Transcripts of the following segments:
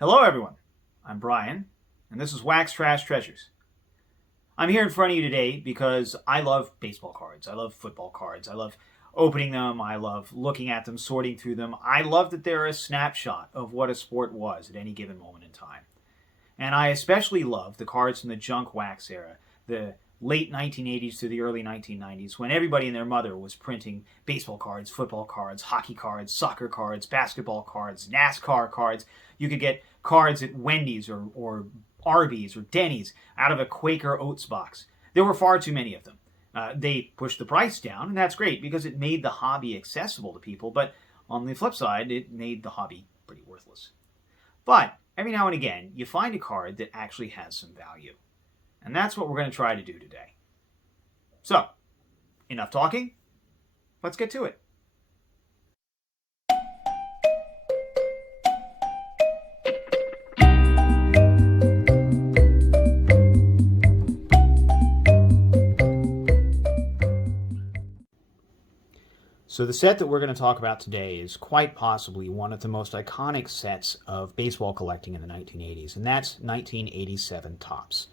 Hello everyone, I'm Brian, and this is Wax Trash Treasures. I'm here in front of you today because I love baseball cards, I love football cards, I love opening them, I love looking at them, sorting through them. I love that they're a snapshot of what a sport was at any given moment in time. And I especially love the cards from the junk wax era, the late 1980s to the early 1990s, when everybody and their mother was printing baseball cards, football cards, hockey cards, soccer cards, basketball cards, NASCAR cards. You could get cards at Wendy's or Arby's or Denny's out of a Quaker Oats box. There were far too many of them. They pushed the price down, and that's great because it made the hobby accessible to people, but on the flip side, it made the hobby pretty worthless. But every now and again, you find a card that actually has some value. And that's what we're going to try to do today. So, enough talking. Let's get to it. So the set that we're going to talk about today is quite possibly one of the most iconic sets of baseball collecting in the 1980s, and that's 1987 Topps.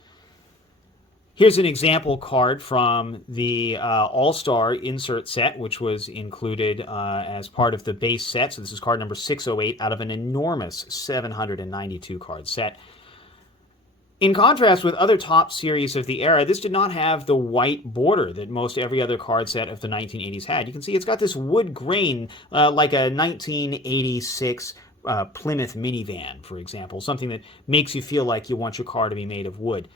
Here's an example card from the All-Star insert set, which was included as part of the base set. So this is card number 608 out of an enormous 792 card set. In contrast with other Topps series of the era, this did not have the white border that most every other card set of the 1980s had. You can see it's got this wood grain like a 1986 Plymouth minivan, for example, something that makes you feel like you want your car to be made of wood.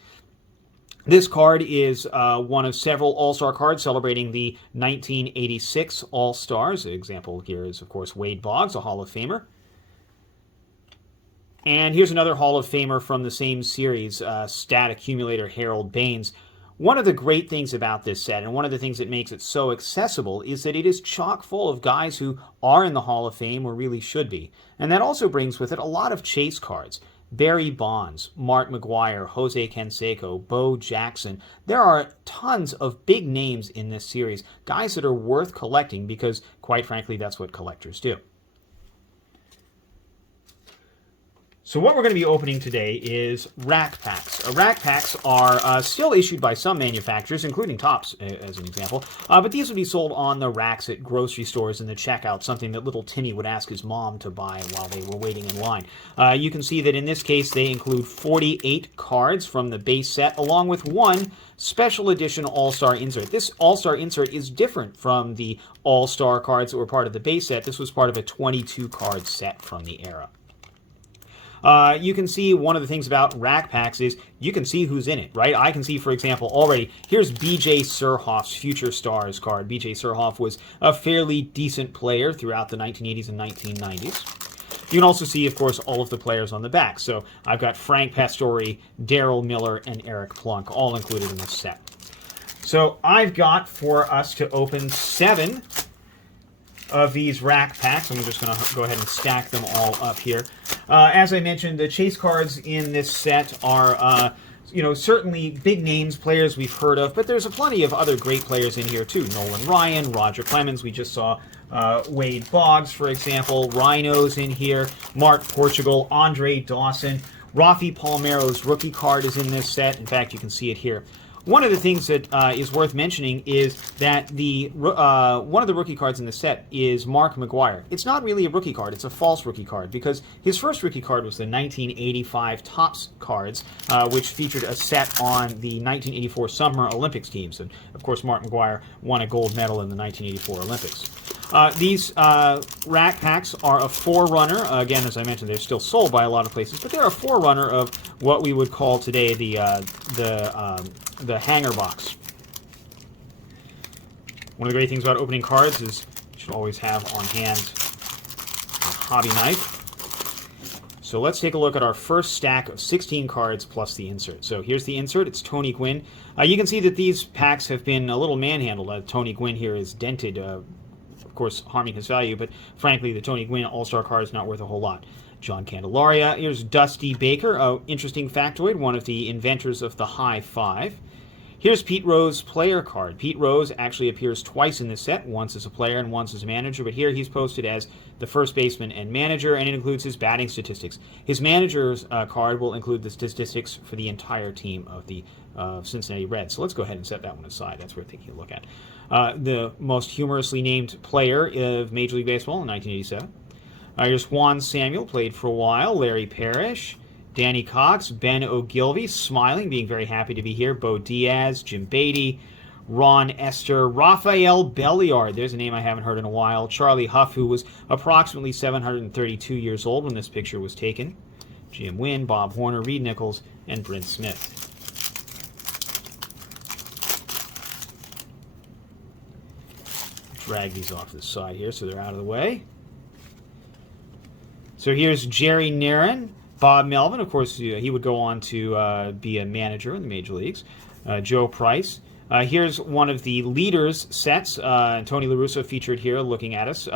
This card is one of several All-Star cards celebrating the 1986 All-Stars. The example here is, of course, Wade Boggs, a Hall of Famer. And here's another Hall of Famer from the same series, stat accumulator Harold Baines. One of the great things about this set, and one of the things that makes it so accessible, is that it is chock full of guys who are in the Hall of Fame or really should be. And that also brings with it a lot of chase cards. Barry Bonds, Mark McGwire, Jose Canseco, Bo Jackson. There are tons of big names in this series, guys that are worth collecting because, quite frankly, that's what collectors do. So what we're going to be opening today is rack packs. Rack packs are still issued by some manufacturers, including Topps, as an example, but these would be sold on the racks at grocery stores in the checkout, something that little Timmy would ask his mom to buy while they were waiting in line. You can see that in this case they include 48 cards from the base set, along with one special edition All-Star insert. This All-Star insert is different from the All-Star cards that were part of the base set. This was part of a 22-card set from the era. You can see one of the things about rack packs is you can see who's in it, right? I can see, for example, already, here's B.J. Surhoff's Future Stars card. B.J. Surhoff was a fairly decent player throughout the 1980s and 1990s. You can also see, of course, all of the players on the back. So I've got Frank Pastore, Darryl Miller, and Eric Plunk all included in this set. So I've got for us to open 7 of these rack packs. I'm just going to go ahead and stack them all up here. As I mentioned, the chase cards in this set are, certainly big names, players we've heard of, but there's plenty of other great players in here too. Nolan Ryan, Roger Clemens, we just saw Wade Boggs, for example. Rhino's in here, Mark Portugal, Andre Dawson. Rafi Palmeiro's rookie card is in this set. In fact, you can see it here. One of the things that is worth mentioning is that the one of the rookie cards in the set is Mark McGwire. It's not really a rookie card, it's a false rookie card, because his first rookie card was the 1985 Topps cards, which featured a set on the 1984 Summer Olympics teams. And, of course, Mark McGwire won a gold medal in the 1984 Olympics. These rack packs are a forerunner. Again, as I mentioned, they're still sold by a lot of places, but they're a forerunner of what we would call today the hanger box. One of the great things about opening cards is you should always have on hand a hobby knife. So let's take a look at our first stack of 16 cards plus the insert. So here's the insert. It's Tony Gwynn. You can see that these packs have been a little manhandled. Tony Gwynn here is dented, of course, harming his value, but frankly, the Tony Gwynn All-Star card is not worth a whole lot. John Candelaria. Here's Dusty Baker, interesting factoid, one of the inventors of the high five. Here's Pete Rose player card. Pete Rose actually appears twice in this set, once as a player and once as a manager, but here he's posted as the first baseman and manager, and it includes his batting statistics. His manager's card will include the statistics for the entire team of the Cincinnati Reds. So let's go ahead and set that one aside. That's worth taking a look at. The most humorously named player of Major League Baseball in 1987. Here's Juan Samuel, played for a while. Larry Parrish, Danny Cox, Ben Ogilvy, smiling, being very happy to be here. Bo Diaz, Jim Beatty, Ron Esther, Rafael Belliard, there's a name I haven't heard in a while. Charlie Huff, who was approximately 732 years old when this picture was taken. Jim Wynn, Bob Horner, Reed Nichols, and Bryn Smith. Drag these off to the side here so they're out of the way. So here's Jerry Narron, Bob Melvin. Of course, he would go on to be a manager in the major leagues. Joe Price. Here's one of the leaders sets. Tony La Russa featured here looking at us,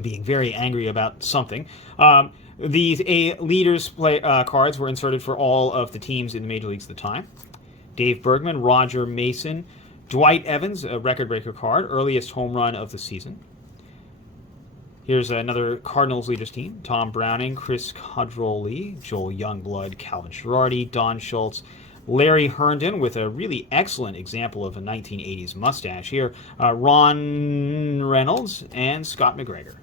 being very angry about something. These leaders cards were inserted for all of the teams in the major leagues at the time. Dave Bergman, Roger Mason, Dwight Evans, a record breaker card, earliest home run of the season. Here's another Cardinals leaders team. Tom Browning, Chris Cudrolli, Joel Youngblood, Calvin Girardi, Don Schultz, Larry Herndon with a really excellent example of a 1980s mustache here, Ron Reynolds, and Scott McGregor.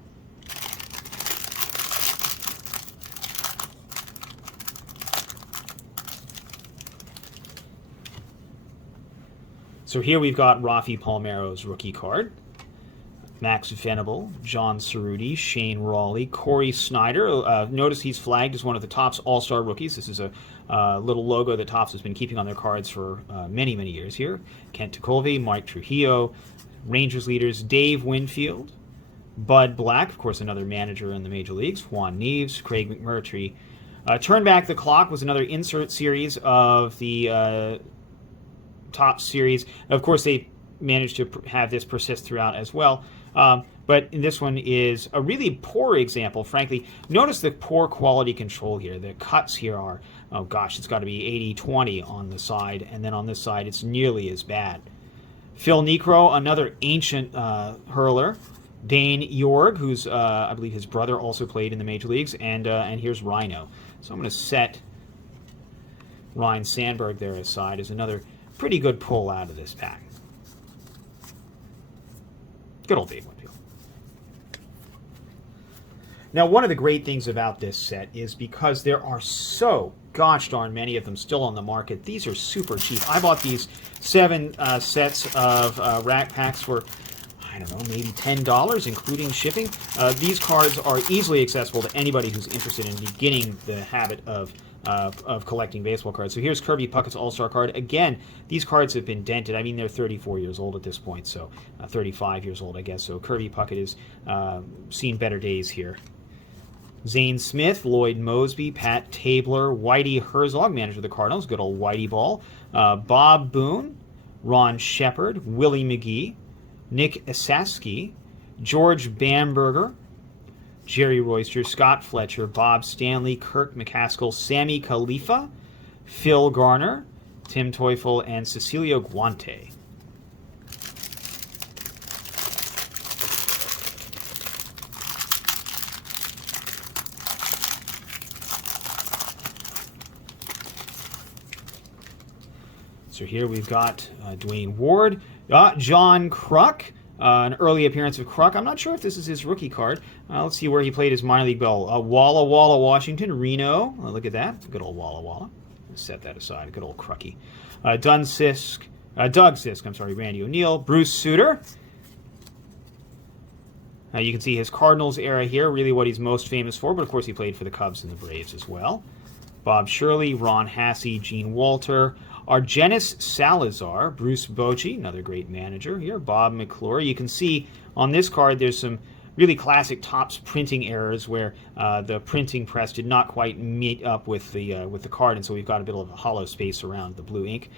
So here we've got Rafi Palmeiro's rookie card. Max Venable, John Cerruti, Shane Rawley, Corey Snyder. Notice he's flagged as one of the Topps All-Star rookies. This is a little logo that Topps has been keeping on their cards for many, many years here. Kent Tekulve, Mike Trujillo, Rangers leaders Dave Winfield, Bud Black, of course another manager in the major leagues, Juan Neves, Craig McMurtry. Turn Back the Clock was another insert series of the Topps series. Of course, they managed to have this persist throughout as well. But this one is a really poor example, frankly. Notice the poor quality control here. The cuts here are, oh gosh, it's got to be 80-20 on the side, and then on this side it's nearly as bad. Phil Niekro, another ancient hurler. Dane Jorg, who's, I believe his brother also played in the major leagues, and here's Rhino. So I'm going to set Ryan Sandberg there aside as another pretty good pull out of this pack. Good old Dave Winfield. Now, one of the great things about this set is because there are so gosh darn many of them still on the market, these are super cheap. I bought these 7 sets of rack packs for, I don't know, maybe $10, including shipping. These cards are easily accessible to anybody who's interested in beginning the habit of collecting baseball cards. So here's Kirby Puckett's All-Star card. Again, these cards have been dented. I mean, they're 34 years old at this point, so 35 years old, I guess. So Kirby Puckett has seen better days here. Zane Smith, Lloyd Mosby, Pat Tabler, Whitey Herzog, manager of the Cardinals, good old Whitey Ball, Bob Boone, Ron Shepard, Willie McGee, Nick Esaski, George Bamberger, Jerry Royster, Scott Fletcher, Bob Stanley, Kirk McCaskill, Sammy Khalifa, Phil Garner, Tim Teufel, and Cecilio Guante. So here we've got Dwayne Ward, John Kruk, an early appearance of Kruk. I'm not sure if this is his rookie card. Let's see where he played his minor league ball. Walla Walla, Washington, Reno. Look at that. Good old Walla Walla. Set that aside. Good old Krucky. Doug Sisk, Randy O'Neill. Bruce Sutter. You can see his Cardinals era here, really what he's most famous for, but of course he played for the Cubs and the Braves as well. Bob Shirley, Ron Hassey, Gene Walter, Argenis Salazar, Bruce Bochy, another great manager here, Bob McClure. You can see on this card there's some really classic Topps printing errors where the printing press did not quite meet up with the card, and so we've got a bit of a hollow space around the blue ink.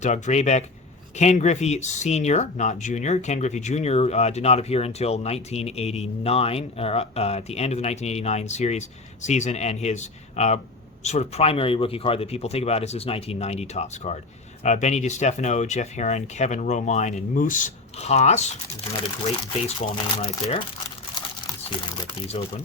Doug Drabeck, Ken Griffey Sr., not Jr. Ken Griffey Jr. Did not appear until 1989, at the end of the 1989 season, and his sort of primary rookie card that people think about is his 1990 Topps card. Benny DiStefano, Jeff Herron, Kevin Romine, and Moose Haas. There's another great baseball name right there. Let's see if I can get these open.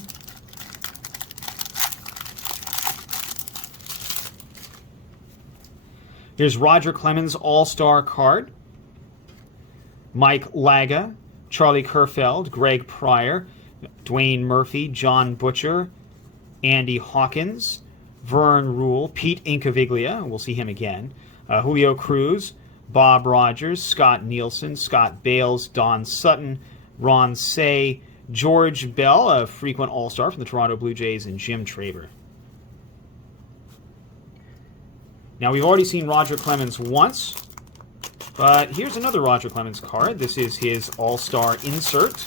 Here's Roger Clemens All-Star card. Mike Laga, Charlie Kerfeld, Greg Pryor, Dwayne Murphy, John Butcher, Andy Hawkins, Vern Rule, Pete Incaviglia, we'll see him again, Julio Cruz, Bob Rogers, Scott Nielsen, Scott Bales, Don Sutton, Ron Say, George Bell, a frequent All-Star from the Toronto Blue Jays, and Jim Traber. Now, we've already seen Roger Clemens once, but here's another Roger Clemens card. This is his All-Star insert,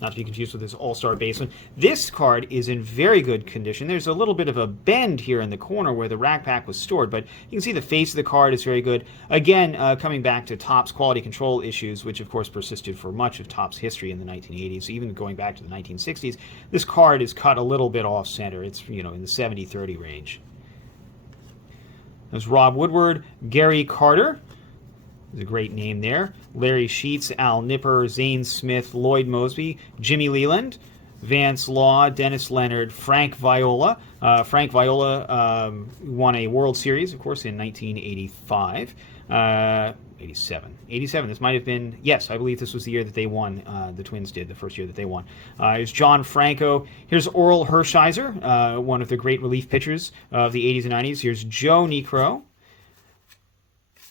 not to be confused with his All-Star base one. This card is in very good condition. There's a little bit of a bend here in the corner where the rack pack was stored, but you can see the face of the card is very good. Again, coming back to Topps quality control issues, which of course persisted for much of Topps history in the 1980s, even going back to the 1960s, this card is cut a little bit off-center. It's, in the 70-30 range. There's Rob Woodward, Gary Carter. There's a great name there. Larry Sheets, Al Nipper, Zane Smith, Lloyd Mosby, Jimmy Leland, Vance Law, Dennis Leonard, Frank Viola. Frank Viola won a World Series, of course, in 1985. 87. This might have been, yes, I believe this was the year that they won. The Twins did, the first year that they won. Here's John Franco. Here's Oral Hershiser, one of the great relief pitchers of the 80s and 90s. Here's Joe Niekro,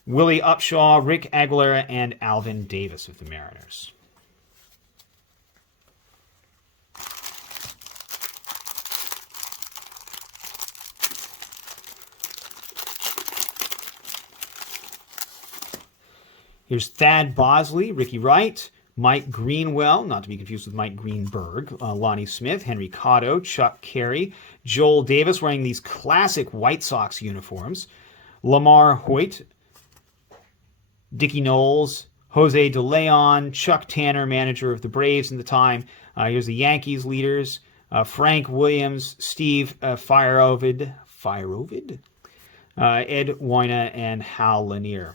Willie Upshaw, Rick Aguilera, and Alvin Davis of the Mariners. Here's Thad Bosley, Ricky Wright, Mike Greenwell, not to be confused with Mike Greenberg, Lonnie Smith, Henry Cotto, Chuck Carey, Joel Davis wearing these classic White Sox uniforms, Lamar Hoyt, Dickie Knowles, Jose De Leon, Chuck Tanner, manager of the Braves in the time. Here's the Yankees leaders, Frank Williams, Steve Fireovid, Ed Wina, and Hal Lanier.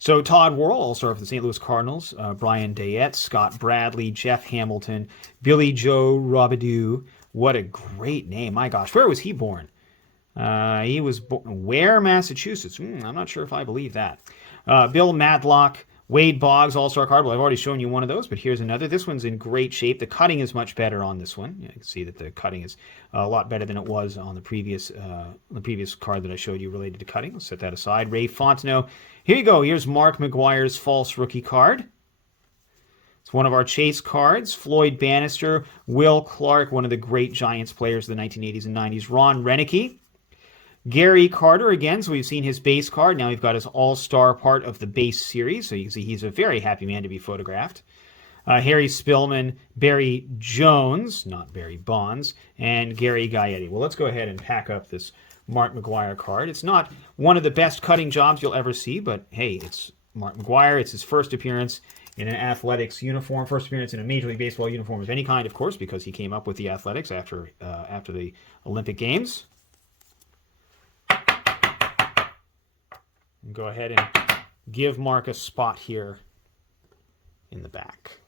So Todd Worrell, All-Star for the St. Louis Cardinals, Brian Dayette, Scott Bradley, Jeff Hamilton, Billy Joe Robidoux. What a great name. My gosh, where was he born? He was born Ware, Massachusetts. I'm not sure if I believe that. Bill Madlock, Wade Boggs, All-Star card. Well, I've already shown you one of those, but here's another. This one's in great shape. The cutting is much better on this one. You can see that the cutting is a lot better than it was on the previous card that I showed you related to cutting. Let's set that aside. Ray Fontenot. Here you go. Here's Mark McGwire's false rookie card. It's one of our chase cards. Floyd Bannister, Will Clark, one of the great Giants players of the 1980s and 90s. Ron Renicky. Gary Carter again, so we've seen his base card. Now we've got his all-star part of the base series, so you can see he's a very happy man to be photographed. Harry Spillman, Barry Jones, not Barry Bonds, and Gary Gaetti. Well, let's go ahead and pack up this Mark McGwire card. It's not one of the best cutting jobs you'll ever see, but hey, it's Mark McGwire. It's his first appearance in an Athletics uniform, first appearance in a Major League Baseball uniform of any kind, of course, because he came up with the Athletics after the Olympic Games. Go ahead and give Mark a spot here in the back.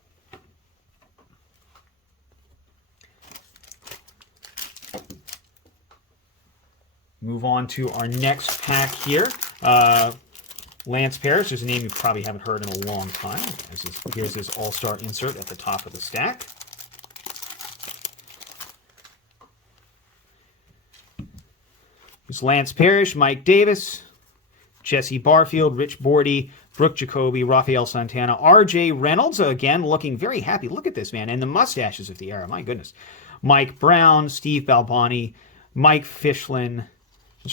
Move on to our next pack here. Lance Parrish is a name you probably haven't heard in a long time. Here's his all-star insert at the top of the stack. There's Lance Parrish, Mike Davis, Jesse Barfield, Rich Bordy, Brooke Jacoby, Rafael Santana, R.J. Reynolds, again looking very happy. Look at this man, and the mustaches of the era, my goodness. Mike Brown, Steve Balboni, Mike Fishlin,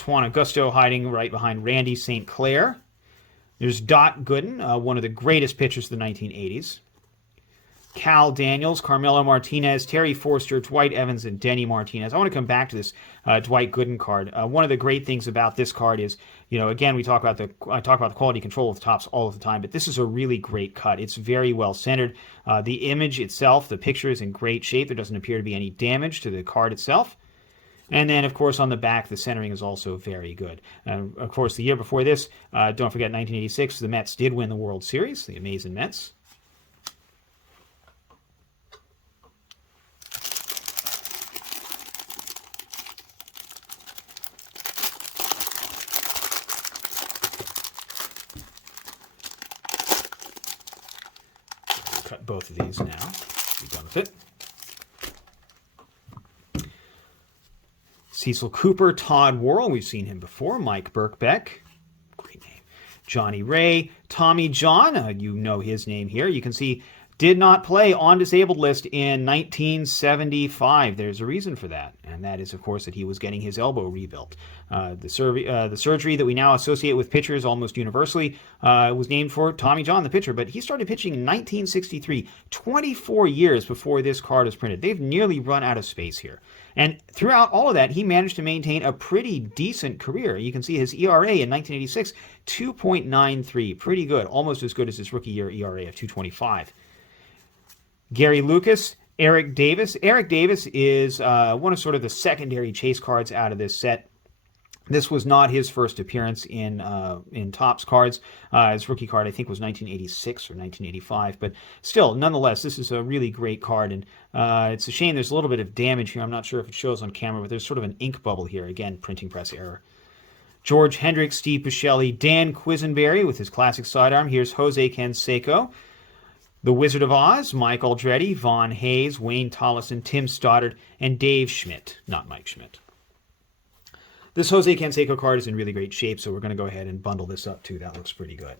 Juan Augusto hiding right behind Randy St. Clair. There's Dot Gooden, one of the greatest pitchers of the 1980s. Cal Daniels, Carmelo Martinez, Terry Forster, Dwight Evans, and Denny Martinez. I want to come back to this Dwight Gooden card. One of the great things about this card is, again, I talk about the quality control of the tops all of the time, but this is a really great cut. It's very well centered. The image itself, the picture is in great shape. There doesn't appear to be any damage to the card itself. And then, of course, on the back, the centering is also very good. Of course, the year before this, don't forget 1986, the Mets did win the World Series, the amazing Mets. Cut both of these now. Be done with it. Cecil Cooper, Todd Worrell, we've seen him before. Mike Birkbeck, great name. Johnny Ray, Tommy John, you know his name here. You can see did not play on disabled list in 1975. There's a reason for that, and that is, of course, that he was getting his elbow rebuilt. The surgery that we now associate with pitchers almost universally was named for Tommy John, the pitcher, but he started pitching in 1963, 24 years before this card was printed. They've nearly run out of space here. And throughout all of that, he managed to maintain a pretty decent career. You can see his ERA in 1986, 2.93, pretty good, almost as good as his rookie year ERA of 2.25. Gary Lucas, Eric Davis. Eric Davis is one of sort of the secondary chase cards out of this set. This was not his first appearance in Topps cards. His rookie card, I think, was 1986 or 1985. But still, nonetheless, this is a really great card. And it's a shame there's a little bit of damage here. I'm not sure if it shows on camera, but there's sort of an ink bubble here. Again, printing press error. George Hendricks, Steve Buscemi, Dan Quisenberry with his classic sidearm. Here's Jose Canseco. The Wizard of Oz, Mike Aldretti, Vaughn Hayes, Wayne Tollison, Tim Stoddard, and Dave Schmidt, not Mike Schmidt. This Jose Canseco card is in really great shape, so we're going to go ahead and bundle this up too. That looks pretty good.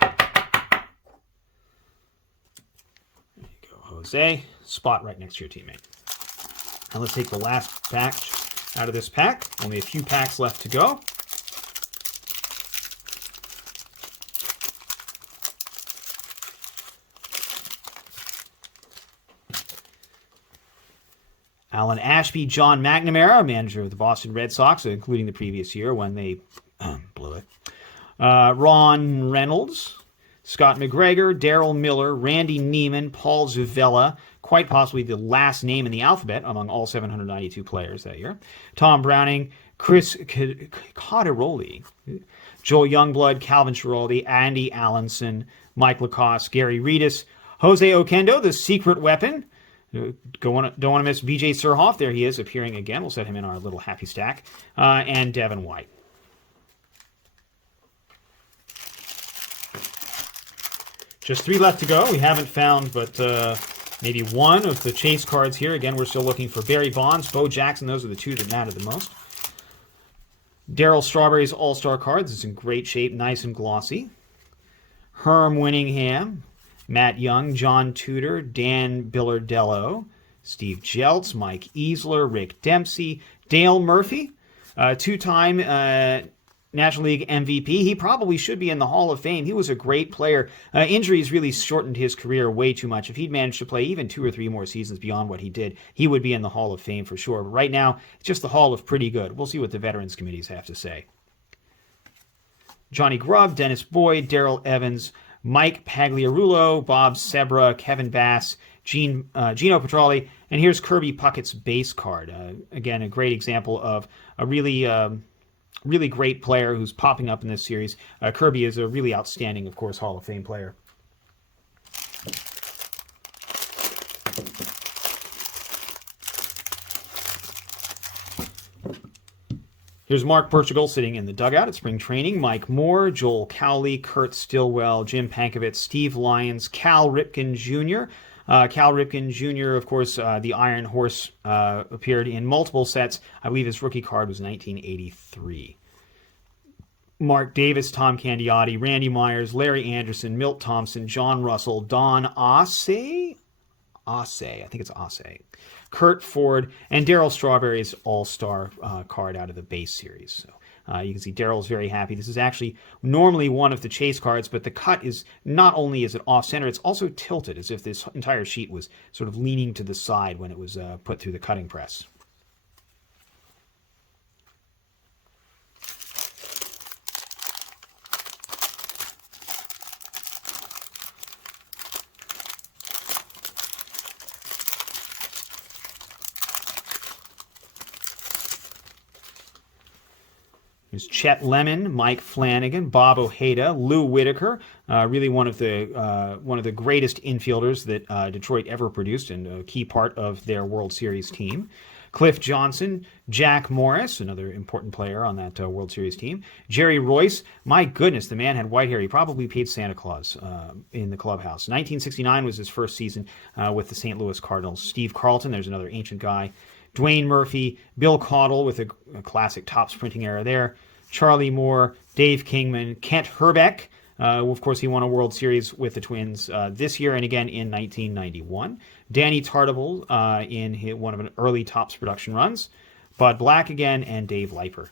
There you go, Jose. Spot right next to your teammate. Now let's take the last batch out of this pack. Only a few packs left to go. Alan Ashby, John McNamara, manager of the Boston Red Sox, including the previous year when they blew it. Ron Reynolds, Scott McGregor, Darryl Miller, Randy Neiman, Paul Zuvella, quite possibly the last name in the alphabet among all 792 players that year. Tom Browning, Chris Cotteroli, Joel Youngblood, Calvin Schiraldi, Andy Allenson, Mike Lacoste, Gary Reedus, Jose Oquendo, the secret weapon. Don't want to miss BJ Surhoff. There he is, appearing again. We'll set him in our little happy stack. And Devin White. Just 3 left to go. We haven't found but maybe one of the chase cards here. Again, we're still looking for Barry Bonds, Bo Jackson. Those are the two that matter the most. Darryl Strawberry's All-Star cards is in great shape, nice and glossy. Herm Winningham, Matt Young, John Tudor, Dan Billardello, Steve Jeltz, Mike Easler, Rick Dempsey, Dale Murphy, two-time National League MVP. He probably should be in the Hall of Fame. He was a great player. Injuries really shortened his career way too much. If he'd managed to play even 2 or 3 more seasons beyond what he did, he would be in the Hall of Fame for sure. But right now, it's just the Hall of pretty good. We'll see what the Veterans Committees have to say. Johnny Grubb, Dennis Boyd, Darrell Evans, Mike Pagliarulo, Bob Sebra, Kevin Bass, Gino Petralli, and here's Kirby Puckett's base card. Again, a great example of a really great player who's popping up in this series. Kirby is a really outstanding, of course, Hall of Fame player. Here's Mark Portugal sitting in the dugout at spring training. Mike Moore, Joel Cowley, Kurt Stillwell, Jim Pankovitz, Steve Lyons, Cal Ripken Jr. Cal Ripken Jr., of course, the Iron Horse, appeared in multiple sets. I believe his rookie card was 1983. Mark Davis, Tom Candiotti, Randy Myers, Larry Anderson, Milt Thompson, John Russell, Don Asse, I think it's Asse, Kurt Ford, and Darryl Strawberry's all-star card out of the base series. So you can see Darryl's very happy. This is actually normally one of the chase cards, but the cut is not only is it off-center, it's also tilted, as if this entire sheet was sort of leaning to the side when it was put through the cutting press. There's Chet Lemon, Mike Flanagan, Bob Ojeda, Lou Whitaker, really one of the greatest infielders that Detroit ever produced and a key part of their World Series team. Cliff Johnson, Jack Morris, another important player on that World Series team. Jerry Royce, my goodness, the man had white hair. He probably paid Santa Claus in the clubhouse. 1969 was his first season with the St. Louis Cardinals. Steve Carlton, there's another ancient guy. Dwayne Murphy, Bill Caudle with a classic Topps printing era there. Charlie Moore, Dave Kingman, Kent Herbeck. Of course, he won a World Series with the Twins this year and again in 1991. Danny Tartabull in one of an early Topps production runs. Bud Black again, and Dave Leiper.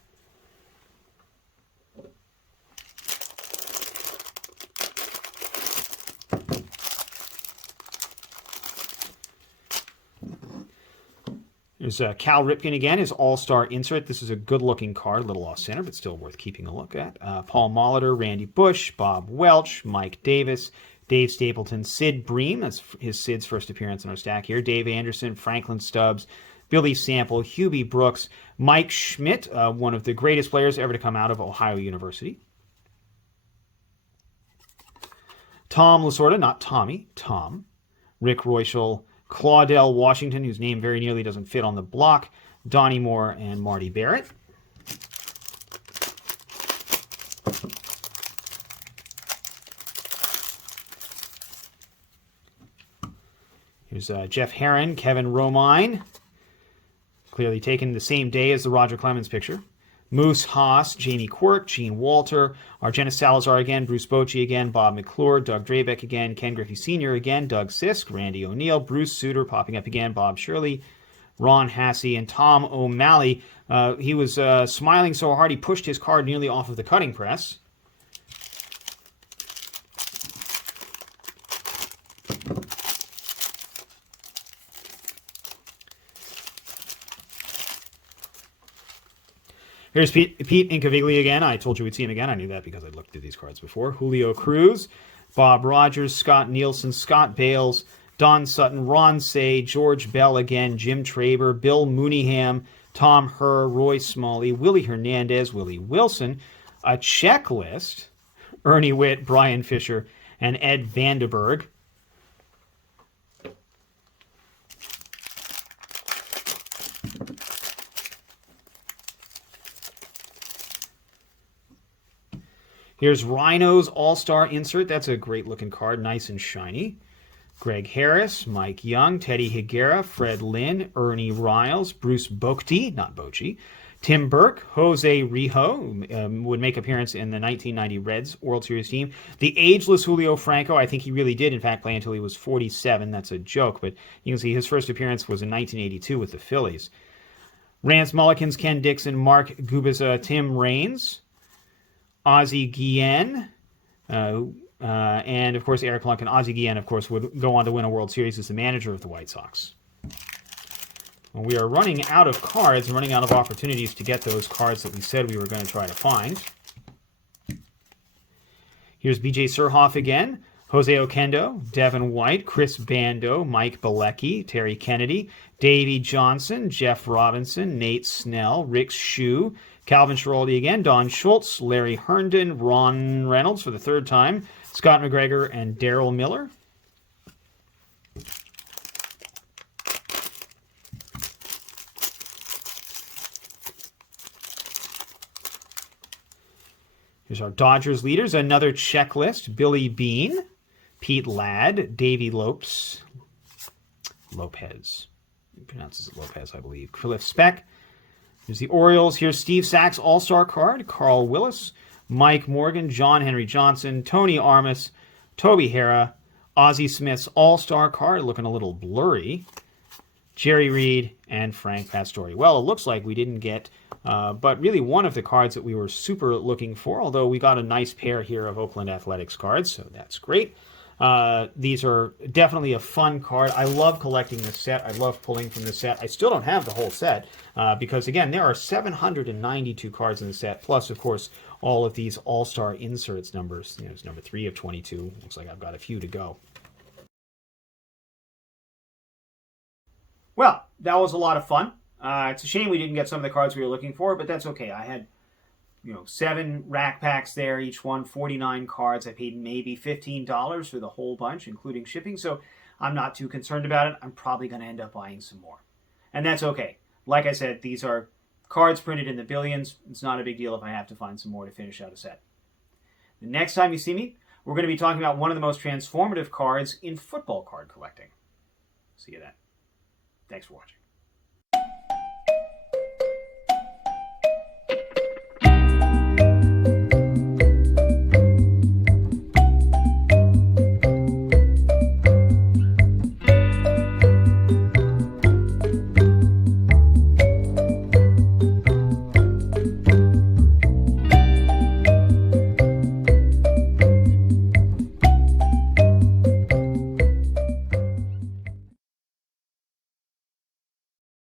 There's Cal Ripken again, his all-star insert. This is a good-looking card, a little off-center, but still worth keeping a look at. Paul Molitor, Randy Bush, Bob Welch, Mike Davis, Dave Stapleton, Sid Bream, that's Sid's first appearance in our stack here, Dave Anderson, Franklin Stubbs, Billy Sample, Hubie Brooks, Mike Schmidt, one of the greatest players ever to come out of Ohio University. Tom Lasorda, not Tommy, Tom. Rick Royschel, Claudel Washington, whose name very nearly doesn't fit on the block, Donnie Moore, and Marty Barrett. Here's Jeff Herron, Kevin Romine, clearly taken the same day as the Roger Clemens picture. Moose Haas, Jamie Quirk, Gene Walter, Argenis Salazar again, Bruce Bochy again, Bob McClure, Doug Drabeck again, Ken Griffey Sr. again, Doug Sisk, Randy O'Neill, Bruce Suter popping up again, Bob Shirley, Ron Hassey, and Tom O'Malley. He was smiling so hard he pushed his card nearly off of the cutting press. Here's Pete Incaviglia again. I told you we'd see him again. I knew that because I'd looked through these cards before. Julio Cruz, Bob Rogers, Scott Nielsen, Scott Bales, Don Sutton, Ron Say, George Bell again, Jim Traber, Bill Mooneyham, Tom Herr, Roy Smalley, Willie Hernandez, Willie Wilson, a checklist, Ernie Witt, Brian Fisher, and Ed Vandenberg. Here's Rhino's All-Star insert. That's a great-looking card, nice and shiny. Greg Harris, Mike Young, Teddy Higuera, Fred Lynn, Ernie Riles, Bruce Bochy, not Bochy, Tim Burke, Jose Rijo, would make appearance in the 1990 Reds World Series team. The ageless Julio Franco, I think he really did, in fact, play until he was 47. That's a joke, but you can see his first appearance was in 1982 with the Phillies. Rance Mullikins, Ken Dixon, Mark Gubiza, Tim Raines, Ozzie Guillen, and, of course, Eric Lunkin. Ozzie Guillen, of course, would go on to win a World Series as the manager of the White Sox. Well, we are running out of cards and running out of opportunities to get those cards that we said we were going to try to find. Here's B.J. Surhoff again, Jose Oquendo, Devin White, Chris Bando, Mike Bilecki, Terry Kennedy, Davey Johnson, Jeff Robinson, Nate Snell, Rick Shue, Calvin Schiraldi again, Don Schultz, Larry Herndon, Ron Reynolds for the third time, Scott McGregor, and Darryl Miller. Here's our Dodgers leaders. Another checklist. Billy Bean, Pete Ladd, Davey Lopez. He pronounces it Lopez, I believe. Cliff Speck. Here's the Orioles. Here's Steve Sachs' All-Star card. Carl Willis, Mike Morgan, John Henry Johnson, Tony Armas, Toby Hara, Ozzie Smith's All-Star card, looking a little blurry. Jerry Reed, and Frank Pastore. Well, it looks like we didn't get but really one of the cards that we were super looking for, although we got a nice pair here of Oakland Athletics cards, so that's great. These are definitely a fun card. I love collecting this set. I love pulling from the set. I still don't have the whole set because, again, there are 792 cards in the set, plus, of course, all of these all-star inserts numbers. It's number 3 of 22. Looks like I've got a few to go. Well, that was a lot of fun. It's a shame we didn't get some of the cards we were looking for, but that's okay. I had 7 rack packs there, each one 49 cards. I paid maybe $15 for the whole bunch, including shipping, so I'm not too concerned about it. I'm probably going to end up buying some more. And that's okay. Like I said, these are cards printed in the billions. It's not a big deal if I have to find some more to finish out a set. The next time you see me, we're going to be talking about one of the most transformative cards in football card collecting. See you then. Thanks for watching.